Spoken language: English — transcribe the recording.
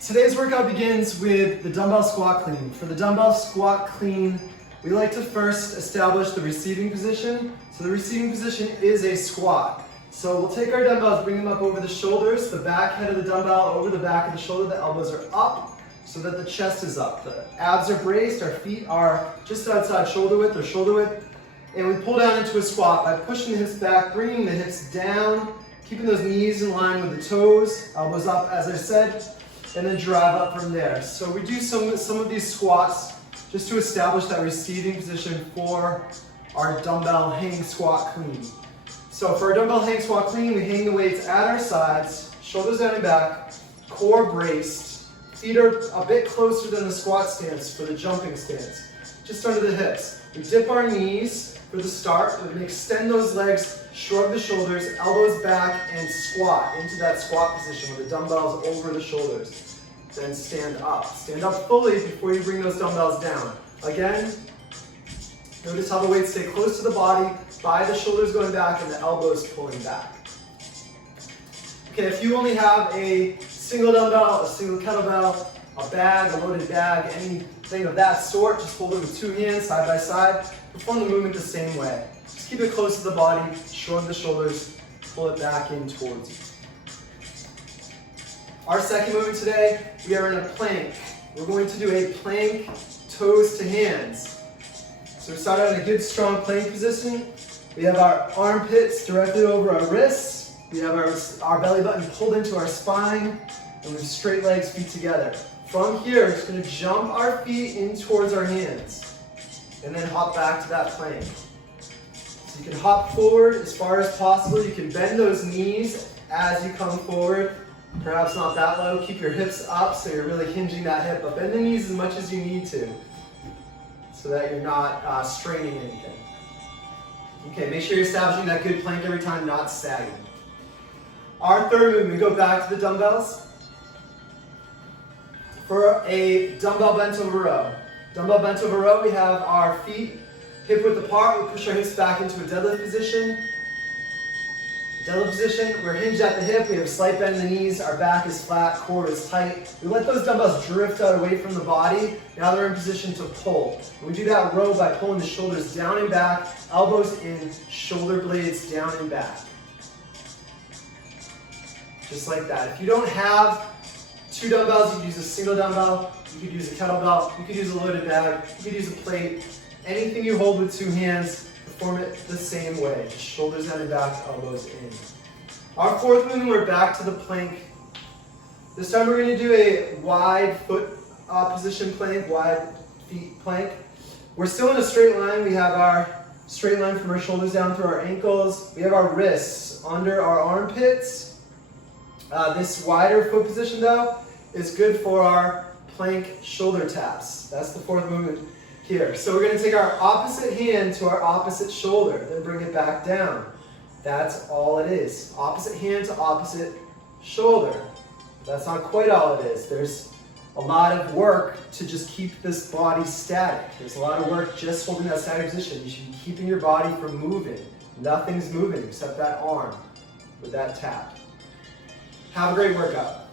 Today's workout begins with the dumbbell squat clean. For the dumbbell squat clean, we like to first establish the receiving position. So the receiving position is a squat. So we'll take our dumbbells, bring them up over the shoulders, the back head of the dumbbell over the back of the shoulder, the elbows are up so that the chest is up. The abs are braced, our feet are just outside shoulder width or shoulder width, and we pull down into a squat by pushing the hips back, bringing the hips down, keeping those knees in line with the toes, elbows up as I said, and then drive up from there. So we do some of these squats just to establish that receiving position for our dumbbell hang squat clean. So for our dumbbell hang squat clean, we hang the weights at our sides, shoulders down and back, core braced, feet are a bit closer than the squat stance for the jumping stance, just under the hips. We dip our knees for the start, we can extend those legs, shrug the shoulders, elbows back, and squat into that squat position with the dumbbells over the shoulders. Then stand up. Stand up fully before you bring those dumbbells down. Again, notice how the weights stay close to the body, by the shoulders going back and the elbows pulling back. Okay, if you only have a single dumbbell, a single kettlebell, a bag, a loaded bag, anything of that sort, just hold it with two hands side by side. Perform the movement the same way. Just keep it close to the body, shrug the shoulders, pull it back in towards you. Our second movement today, we are in a plank. We're going to do a plank toes to hands. So we start out in a good strong plank position. We have our armpits directly over our wrists. We have our belly button pulled into our spine, and we have straight legs, feet together. From here, we're just going to jump our feet in towards our hands, and then hop back to that plank. So you can hop forward as far as possible. You can bend those knees as you come forward. Perhaps not that low. Keep your hips up so you're really hinging that hip, but bend the knees as much as you need to so that you're not straining anything. Okay, make sure you're establishing that good plank every time, not sagging. Our third movement, we go back to the dumbbells for a dumbbell bent over row. Dumbbell bent over row, we have our feet hip width apart. We push our hips back into a deadlift position. Deadlift position, we're hinged at the hip, we have a slight bend in the knees, our back is flat, core is tight. We let those dumbbells drift out away from the body. Now they're in position to pull. And we do that row by pulling the shoulders down and back, elbows in, shoulder blades down and back. Just like that. If you don't have two dumbbells, you could use a single dumbbell, you could use a kettlebell, you could use a loaded bag, you could use a plate. Anything you hold with two hands, perform it the same way. Just shoulders down and back, elbows in. Our fourth movement, we're back to the plank. This time we're going to do a wide foot position plank, wide feet plank. We're still in a straight line. We have our straight line from our shoulders down through our ankles. We have our wrists under our armpits. This wider foot position though is good for our plank shoulder taps. That's the fourth movement here. So we're going to take our opposite hand to our opposite shoulder, then bring it back down. That's all it is. Opposite hand to opposite shoulder. That's not quite all it is. There's a lot of work to just keep this body static. There's a lot of work just holding that static position. You should be keeping your body from moving. Nothing's moving except that arm with that tap. Have a great workout.